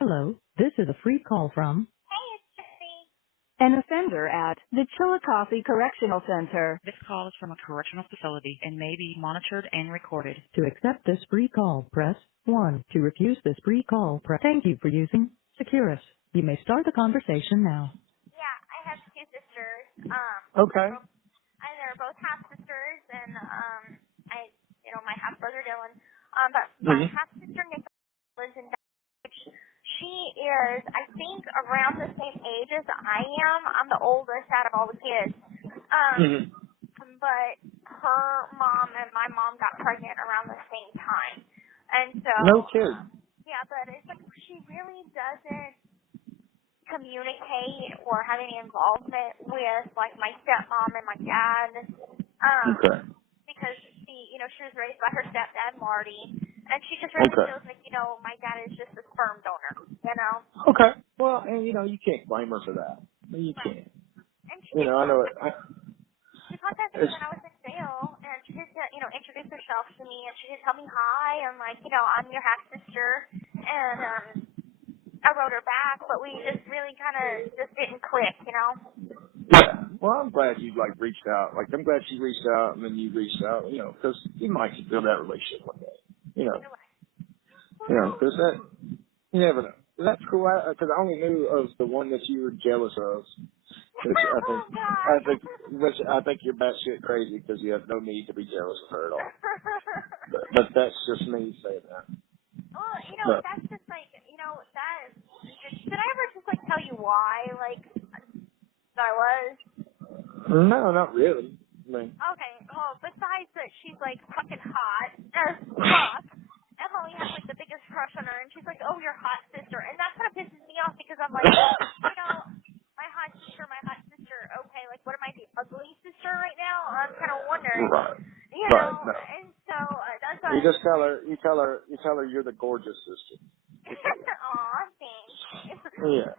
Hello, this is a free call from Hey, it's Gypsy. an offender at the Chillicothe Correctional Center. This call is from a correctional facility and may be monitored and recorded. To accept this free call, press 1. To refuse this free call, press. Thank you for using Securus. You may start the conversation now. Yeah, I have two sisters. Okay. They're both half sisters, and my half brother Dylan. But my Mm-hmm. half sister Nick lives in Dutch. She is, I think, around the same age as I am. I'm the oldest out of all the kids. Mm-hmm. But her mom and my mom got pregnant around the same time, and so No kidding. yeah. But it's like she really doesn't communicate or have any involvement with like my stepmom and my dad, Okay. because she was raised by her stepdad Marty, and she just really Okay. feels like my dad is just a sperm donor. Okay. Well, and you can't blame her for that. You Right. can't. And she You did know, I know it. contact she contacted me It's, when I was in jail, and she did introduce herself to me, and she did tell me hi, and I'm your half sister, and I wrote her back, but we just really kind of just didn't click. yeah. Well, I'm glad you reached out. I'm glad she reached out and then you reached out. Because you might build that relationship one day. Either way. Who knows? Because that you never know. That's cool. Because I only knew of the one that you were jealous of, which Oh God. I think you're batshit crazy because you have no need to be jealous of her at all. But that's just me saying that. Well, But that's just that. Did I ever just tell you why I was? no, not really. I mean, Okay. Well, besides that, she's fucking hot as fuck. Emily has the biggest crush on her, and she's like, "Oh, your hot sister," and that kind of pisses me off because I'm like, my hot sister, my hot sister. Okay, what am I, the ugly sister right now? I'm kind of wondering, right, right. No, and so that's you why. just tell her you're the gorgeous sister. Just say that. Aw, thanks. Yeah.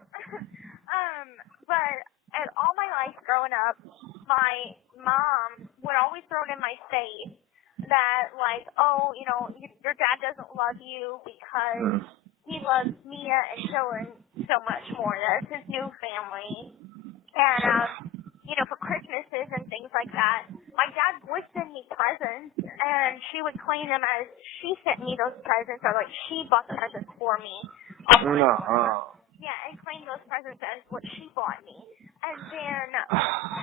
But at all my life growing up, my mom would always throw it in my face that your dad doesn't love you because Mm. he loves Mia and Dylan so much more. That's his new family. And for Christmases and things like that, my dad would send me presents, and she would claim them as she sent me those presents, or she bought the presents for me off of my order. No. Yeah, and claim those presents as what she bought me. And then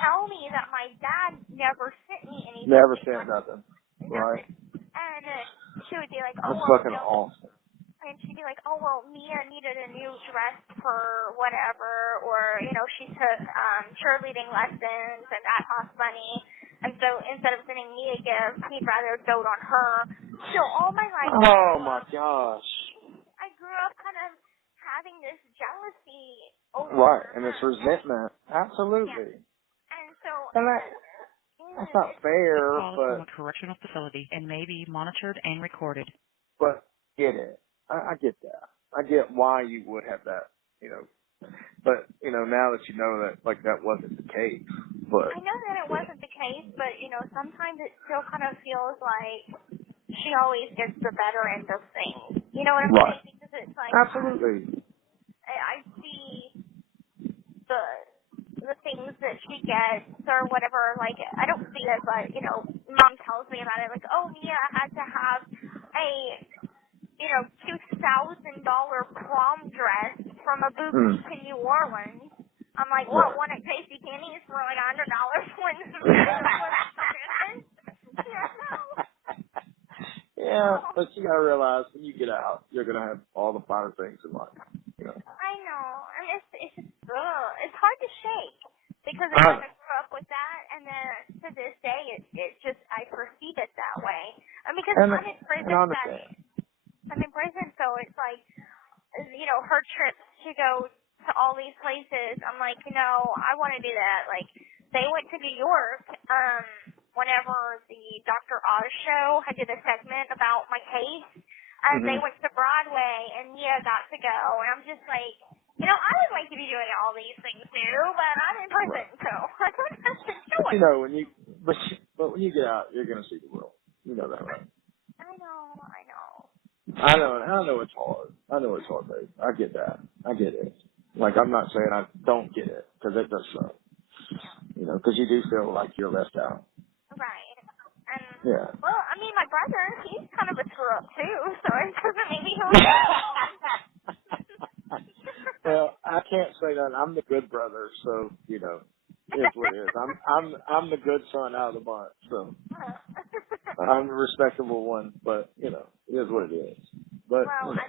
tell me that my dad never sent me anything Never said because nothing. Right. nothing. And she would be like, oh, That's well, fucking awesome. and she'd be like, oh, well, Mia needed a new dress for whatever, or, she took cheerleading lessons, and that cost money. And so instead of sending me a gift, he'd rather dote on her. So all my life, Oh my gosh. I grew up kind of having this jealousy Right, over and it's her. resentment. Yeah. Absolutely. And so, And that's not This fair, call is from a correctional facility and may be monitored and recorded. but get it. I get that. I get why you would have that, But, now that you know that, that wasn't the case, but, I know that it wasn't the case, but, sometimes it still kind of feels like she always gets the better end of things. You know what I'm right. saying? Because it's Absolutely. I see the things that she gets or whatever. I don't see it, but mom tells me about it. Oh, Mia had to have a $2,000 prom dress from a Mm. boutique in New Orleans. I'm like, what? Right. One at Casey Kenny's for $100 when Yeah, but you gotta realize when you get out, you're gonna have all the finer things in life. I know. I mean, it's just, it's hard to shake because it's I I grew up with that, and then to this day, it's just, I perceive it that way. And because and I'm in and I prison, understand. I'm in prison, so it's her trips to go to all these places. I'm like, I want to do that. They went to New York, whenever the Dr. Oz show, I did a segment about my case, and they Mm-hmm. went to Broadway, and Mia got to go, and I'm just like, I would like to be doing all these things too, but I'm in prison, Right. so I don't have to do But it. but when you get out, you're gonna see the world. You know that, right? I know. I know it's hard. I know it's hard, babe. I get that. I get it. Like, I'm not saying I don't get it, because it does suck. You know, because you do feel like you're left out. Right. And, Yeah. well, I mean, my brother, he's kind of a screw-up, too, so it doesn't make me feel Well, I can't say that. I'm the good brother, so, you know, it is what it is. I'm the good son out of the bunch, so I'm the respectable one, but, you know, it is what it is. But, well, you know.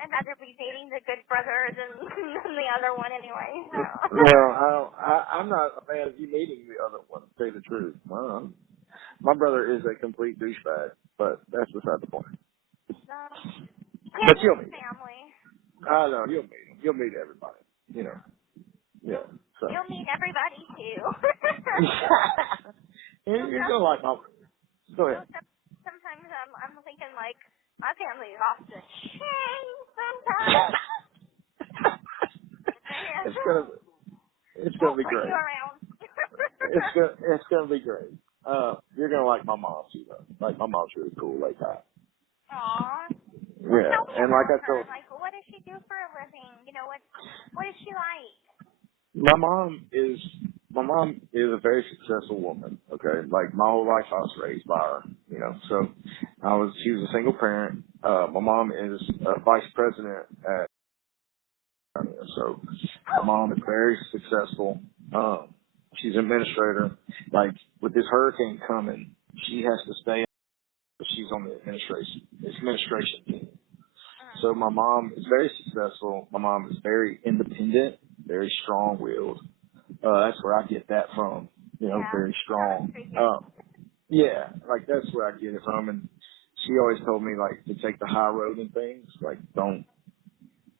I'd rather be dating the good brother than the other one anyway, so. Well, I'm not a fan of you meeting the other one, to say the truth. My brother is a complete douchebag, but that's beside the point. But you'll meet him. Family. I know, you'll meet him. You'll meet everybody, you know. Yeah, so. You'll meet everybody, too. You're going to like my... Go ahead. Sometimes I'm thinking, like, my family is off the chain sometimes. It's gonna be great. You around. It's gonna be great. You're gonna like my mom too, though. Like, my mom's really cool, like that. Aw. Yeah, Tell me and like about I told, her. Like, what does she do for a living? You know, what is she like? my mom is a very successful woman. Okay, like my whole life I was raised by her. You know, so she was a single parent. My mom is a vice president at. So my mom is very successful. She's an administrator. Like, with this hurricane coming, she has to stay. She's on the administration team. So my mom is very successful. My mom is very independent, very strong-willed. That's where I get that from. You know, very strong. Yeah, like that's where I get it from. And she always told me, like, to take the high road and things. Like, don't.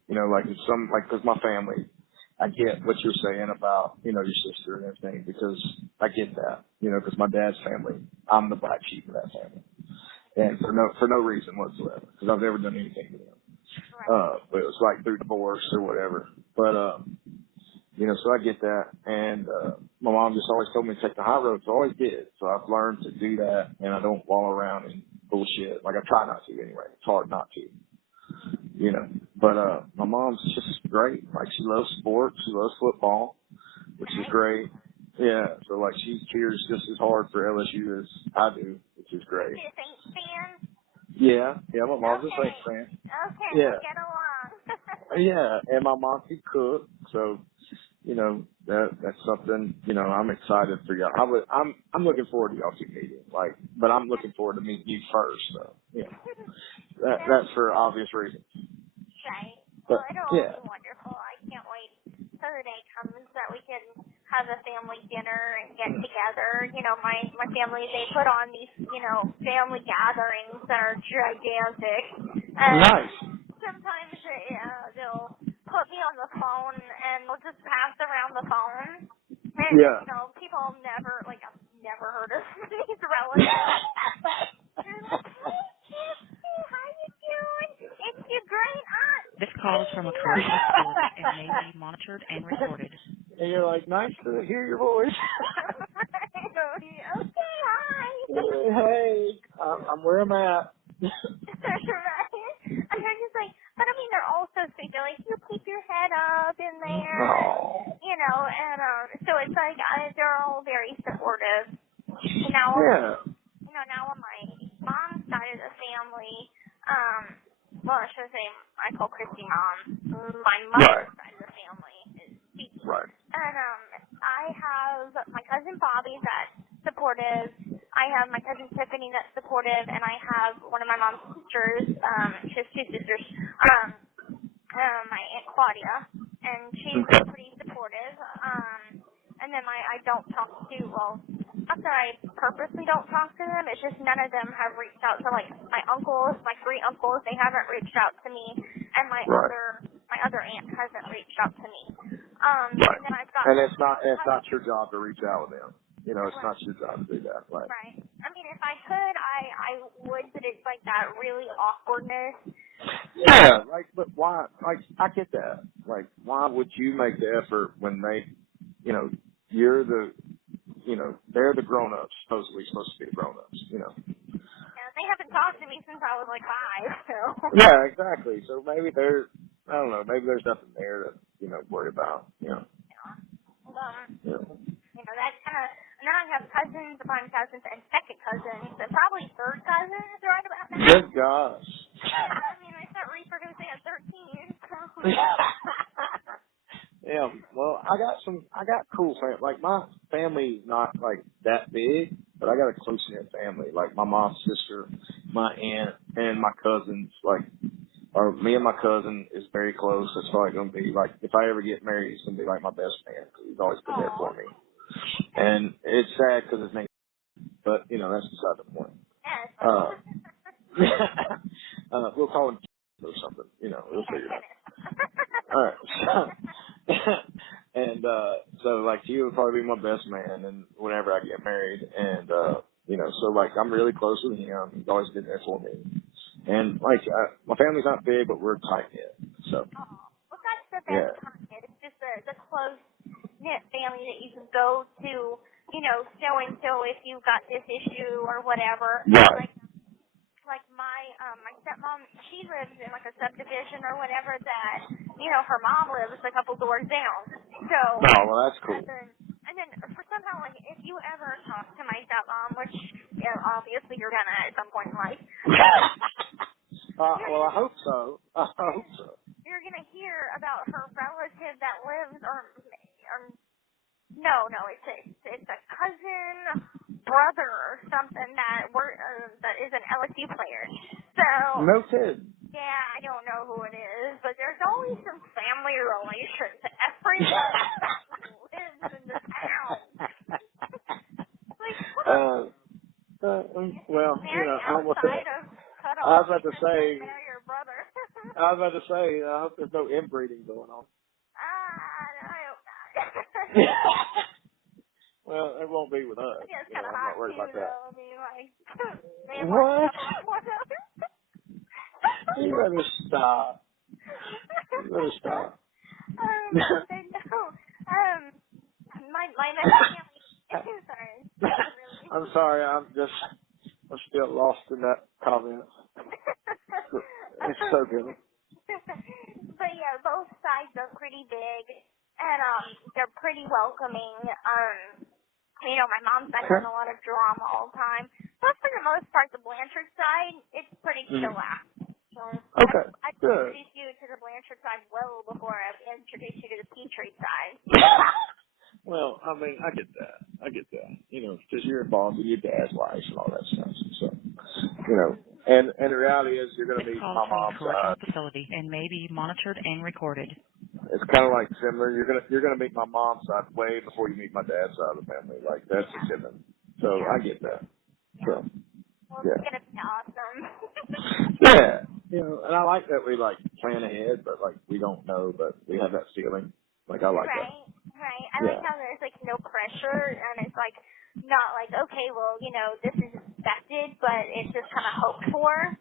You know, like, because my family, I get what you're saying about, you know, your sister and everything, because I get that, you know, because my dad's family, I'm the black sheep of that family. And for no reason whatsoever, because I've never done anything to them. But it was like through divorce or whatever. But, you know, so I get that. And, my mom just always told me to take the high road, so I always did. So I've learned to do that, and I don't wallow around in bullshit. Like, I try not to anyway. It's hard not to. You know, but my mom's just great. Like, she loves sports. She loves football, which is great. Yeah, so like she cheers just as hard for LSU as I do, which is great. Is she a Saints fan? Yeah, my mom's a Saints fan. Okay, Yeah. we'll get along. Yeah, and my mom can cook, so you know that's something. You know, I'm excited for y'all. I'm looking forward to y'all two meeting. Like, but I'm looking forward to meeting you first. So yeah, that's for obvious reasons. Right. But, Well, it'll all be wonderful. I can't wait till the day comes that we can have a family dinner and get together. You know, my family, they put on these, you know, family gatherings that are gigantic. And nice. sometimes they'll put me on the phone and they'll just pass around the phone. And, you know, people never, like, I've never heard of these relatives. How you doing? It's your great aunt. This call is from a correctional facility and may be monitored and recorded. And you're like, nice to hear your voice. Okay, hi. Hey, I'm where I'm at. Right? And they're just like, but I mean, they're all so sweet. They're like, you keep your head up in there. Oh. You know, and so it's like, they're all very supportive. Now, you know, now on my mom's side of the family, well, I should say, I call Christy mom. My mother's side of the family is Vicky. Right. And I have my cousin Bobby that's supportive. I have my cousin Tiffany that's supportive, and I have one of my mom's sisters. She has two sisters. My Aunt Claudia, and she's pretty supportive. And then I don't talk to, well, not that I purposely don't talk to them, it's just none of them have reached out to, like, my uncles, my 3 uncles, they haven't reached out to me, and my other aunt hasn't reached out to me. And then I've got... And it's not your job to reach out with them. You know, it's not your job to do that. Right. I mean, if I could, I would, but it's like that really awkwardness. Yeah, like, but why, like, I get that. Like, why would you make the effort when they, you know, you're the, you know, they're the grown-ups, supposedly supposed to be the grown-ups, you know. Yeah, they haven't talked to me since I was like 5, so. Yeah, exactly. So maybe there's, I don't know, maybe there's nothing there to, worry about, Yeah. Yeah. That kind of, and then I have cousins upon cousins and second cousins, and probably third cousins right about now. Good gosh. I mean, I start reproducing at 13, so. Yeah, well, I got cool family. Like, my family's not, like, that big, but I got a close-knit family. Like, my mom's sister, my aunt, and my cousins, like, or me and my cousin is very close. It's probably going to be, like, if I ever get married, he's going to be, like, my best man, because he's always been there for me. And it's sad because his name, but, that's beside the point. We'll call him or something, we'll figure it out. All right. And so like he would probably be my best man and whenever I get married and so like I'm really close with him. He's always been there for me. And like my family's not big but we're tight knit. So well that's the best kind. It's just the close knit family that you can go to, so and so if you got this issue or whatever. Right. Like my stepmom, she lives in like a subdivision or whatever that, her mom lives a couple doors down. So. Oh, well, that's cool. And then for somehow, like, if you ever talk to my stepmom, which obviously you're gonna at some point in life. Well, I hope so. You're gonna hear about her relative that lives, no, it's a cousin, brother, or something that is an LSU player. So. No kidding. Yeah, I don't know who it is, but there's always some family relation to everyone who lives in this town. Like, well, I was about to say, marry your brother. I hope there's no inbreeding going on. I hope not. Well, it won't be with us. Yeah, it's kind of hot, too, though. I mean, like, what? What? You better stop. I know. My next family. Sorry. I'm sorry. I'm still lost in that comment. It's so good. But yeah, both sides are pretty big, and they're pretty welcoming. My mom's been having a lot of drama all the time. But for the most part, the Blanchard side, it's pretty chill out. So okay, I good. introduced you to the Blanchard side well before I introduced you to the Petrie side. Well, I mean, I get that. Because you're involved with your dad's life and all that stuff. So, and the reality is you're going to meet my mom's correctional facility and may be monitored and recorded. It's kind of like similar. You're gonna meet my mom's side way before you meet my dad's side of the family. Like that's a given. So I get that. So well, it's gonna be awesome. Yeah, and I like that we like plan ahead, but like we don't know, but we have that feeling. Like I like that. Right. I like how there's like no pressure, and it's like not like okay, well, this is expected, but it's just kind of hoped for.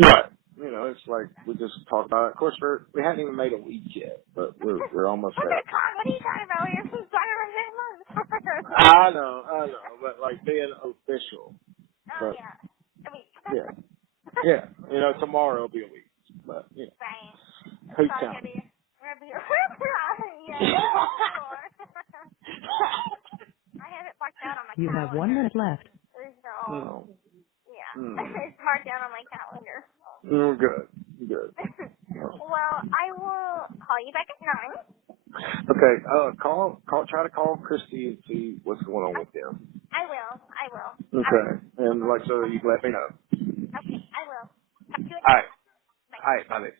Right. It's like we just talked about it. Of course, we haven't even made a week yet, but we're almost there. What are you talking about? We're from 7 months. I know, but like being official. Oh, yeah. A week. Yeah. Tomorrow will be a week, but Right. Who's counting? I have it marked out on my calendar. You have 1 minute left. So, it's marked down on my calendar. Good. Well, I will call you back at 9. Okay. Try to call Christy and see what's going on with them. I will. Okay. And so you let me know. Okay, I will. Talk to you All again. right. Bye.